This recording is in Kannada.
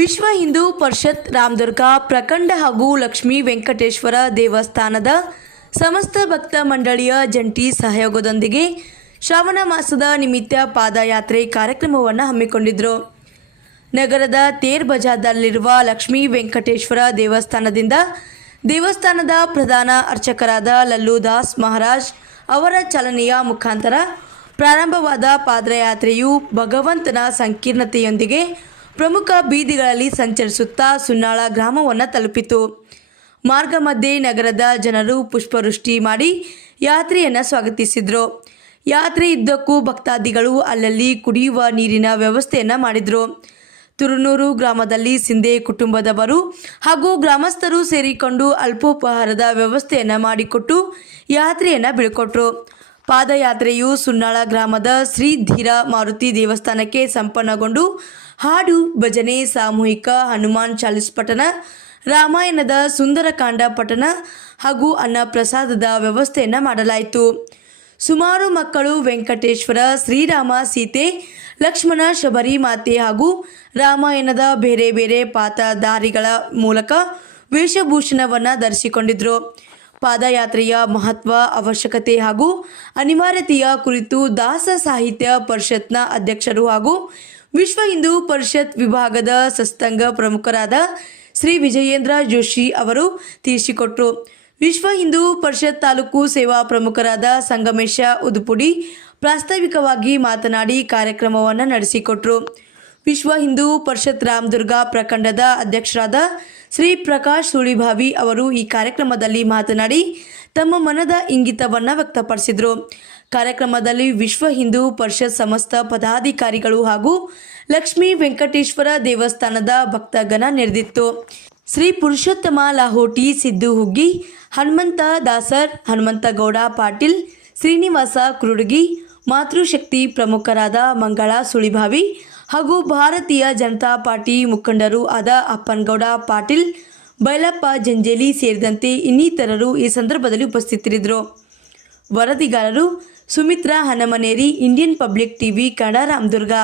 ವಿಶ್ವ ಹಿಂದೂ ಪರಿಷತ್ ರಾಮದುರ್ಗ, ಪ್ರಖಂಡ ಹಾಗೂ ಲಕ್ಷ್ಮೀ ವೆಂಕಟೇಶ್ವರ ದೇವಸ್ಥಾನದ ಸಮಸ್ತ ಭಕ್ತ ಮಂಡಳಿಯ ಜಂಟಿ ಸಹಯೋಗದೊಂದಿಗೆ ಶ್ರಾವಣ ಮಾಸದ ನಿಮಿತ್ತ ಪಾದಯಾತ್ರೆ ಕಾರ್ಯಕ್ರಮವನ್ನು ಹಮ್ಮಿಕೊಂಡಿದ್ದರು ನಗರದ ತೇರ್ ಬಜಾರ್ನಲ್ಲಿರುವ ಲಕ್ಷ್ಮೀ ವೆಂಕಟೇಶ್ವರ ದೇವಸ್ಥಾನದಿಂದ ದೇವಸ್ಥಾನದ ಪ್ರಧಾನ ಅರ್ಚಕರಾದ ಲಲ್ಲು ದಾಸ್ ಮಹಾರಾಜ್ ಅವರ ಚಾಲನೆಯ ಮುಖಾಂತರ ಪ್ರಾರಂಭವಾದ ಪಾದಯಾತ್ರೆಯು ಭಗವಂತನ ಸಂಕೀರ್ಣತೆಯೊಂದಿಗೆ ಪ್ರಮುಖ ಬೀದಿಗಳಲ್ಲಿ ಸಂಚರಿಸುತ್ತಾ ಸುನ್ನಾಳ ಗ್ರಾಮವನ್ನು ತಲುಪಿತು. ಮಾರ್ಗ ಮಧ್ಯೆ ನಗರದ ಜನರು ಪುಷ್ಪವೃಷ್ಟಿ ಮಾಡಿ ಯಾತ್ರೆಯನ್ನು ಸ್ವಾಗತಿಸಿದರು. ಯಾತ್ರೆ ಇದ್ದಕ್ಕೂ ಭಕ್ತಾದಿಗಳು ಅಲ್ಲಲ್ಲಿ ಕುಡಿಯುವ ನೀರಿನ ವ್ಯವಸ್ಥೆಯನ್ನು ಮಾಡಿದರು. ತುರುನೂರು ಗ್ರಾಮದಲ್ಲಿ ಸಿಂಧೆ ಕುಟುಂಬದವರು ಹಾಗೂ ಗ್ರಾಮಸ್ಥರು ಸೇರಿಕೊಂಡು ಅಲ್ಪೋಪಹಾರದ ವ್ಯವಸ್ಥೆಯನ್ನು ಮಾಡಿಕೊಟ್ಟು ಯಾತ್ರೆಯನ್ನು ಬೀಳ್ಕೊಟ್ರು ಪಾದಯಾತ್ರೆಯು ಸುನ್ನಾಳ ಗ್ರಾಮದ ಶ್ರೀ ಧೀರ ಮಾರುತಿ ದೇವಸ್ಥಾನಕ್ಕೆ ಸಂಪನ್ನಗೊಂಡು ಹಾಡು ಭಜನೆ, ಸಾಮೂಹಿಕ ಹನುಮಾನ್ ಚಾಲಿಸ್ ಪಠಣ, ರಾಮಾಯಣದ ಸುಂದರಕಾಂಡ ಪಠನ ಹಾಗೂ ಅನ್ನ ಪ್ರಸಾದದ ವ್ಯವಸ್ಥೆಯನ್ನು ಮಾಡಲಾಯಿತು. ಸುಮಾರು ಮಕ್ಕಳು ವೆಂಕಟೇಶ್ವರ, ಶ್ರೀರಾಮ ಸೀತೆ, ಲಕ್ಷ್ಮಣ ಶಬರಿ ಮಾತೆ ಹಾಗೂ ರಾಮಾಯಣದ ಬೇರೆ ಬೇರೆ ಪಾತ್ರಧಾರಿಗಳ ಮೂಲಕ ವೇಷಭೂಷಣವನ್ನು ಧರಿಸಿಕೊಂಡಿದ್ರು. ಪಾದಯಾತ್ರೆಯ ಮಹತ್ವ, ಅವಶ್ಯಕತೆ ಹಾಗೂ ಅನಿವಾರ್ಯತೆಯ ಕುರಿತು ದಾಸ ಸಾಹಿತ್ಯ ಪರಿಷತ್ನ ಅಧ್ಯಕ್ಷರು ಹಾಗೂ ವಿಶ್ವ ಹಿಂದೂ ಪರಿಷತ್ ವಿಭಾಗದ ಸಸ್ತಂಗ ಪ್ರಮುಖರಾದ ಶ್ರೀ ವಿಜಯೇಂದ್ರ ಜೋಶಿ ಅವರು ತಿಳಿಸಿಕೊಟ್ಟರು ವಿಶ್ವ ಹಿಂದೂ ಪರಿಷತ್ ತಾಲೂಕು ಸೇವಾ ಪ್ರಮುಖರಾದ ಸಂಗಮೇಶ ಉದುಪುಡಿ ಪ್ರಾಸ್ತಾವಿಕವಾಗಿ ಮಾತನಾಡಿ ಕಾರ್ಯಕ್ರಮವನ್ನು ನಡೆಸಿಕೊಟ್ರು. ವಿಶ್ವ ಹಿಂದೂ ಪರಿಷತ್ ರಾಮದುರ್ಗ ಪ್ರಖಂಡದ ಅಧ್ಯಕ್ಷರಾದ ಶ್ರೀ ಪ್ರಕಾಶ್ ಸುಳಿಭಾವಿ ಅವರು ಈ ಕಾರ್ಯಕ್ರಮದಲ್ಲಿ ಮಾತನಾಡಿ, ತಮ್ಮ ಮನದ ಇಂಗಿತವನ್ನು ವ್ಯಕ್ತಪಡಿಸಿದರು. ಕಾರ್ಯಕ್ರಮದಲ್ಲಿ ವಿಶ್ವ ಹಿಂದೂ ಪರಿಷತ್ ಸಮಸ್ತ ಪದಾಧಿಕಾರಿಗಳು ಹಾಗೂ ಲಕ್ಷ್ಮೀ ವೆಂಕಟೇಶ್ವರ ದೇವಸ್ಥಾನದ ಭಕ್ತಗಣ ನೆರೆದಿತ್ತು. ಶ್ರೀ ಪುರುಷೋತ್ತಮ ಲಾಹೋಟಿ ಸಿದ್ದು ಹುಗ್ಗಿ, ಹನುಮಂತ ದಾಸರ್ ಹನುಮಂತಗೌಡ ಪಾಟೀಲ್, ಶ್ರೀನಿವಾಸ ಕುರುಡಗಿ, ಮಾತೃಶಕ್ತಿ ಪ್ರಮುಖರಾದ ಮಂಗಳ ಸುಳಿಭಾವಿ ಹಾಗೂ ಭಾರತೀಯ ಜನತಾ ಪಾರ್ಟಿ ಮುಖಂಡರು ಆದ ಅಪ್ಪನಗೌಡ ಪಾಟೀಲ್, ಬೈಲಪ್ಪ ಜಂಜೇಲಿ ಸೇರಿದಂತೆ ಇನ್ನಿತರರು ಈ ಸಂದರ್ಭದಲ್ಲಿ ಉಪಸ್ಥಿತರಿದ್ದರು. ವರದಿಗಾರರು Sumitra Hanamaneri, Indian public TV, Kannada Ramdurg.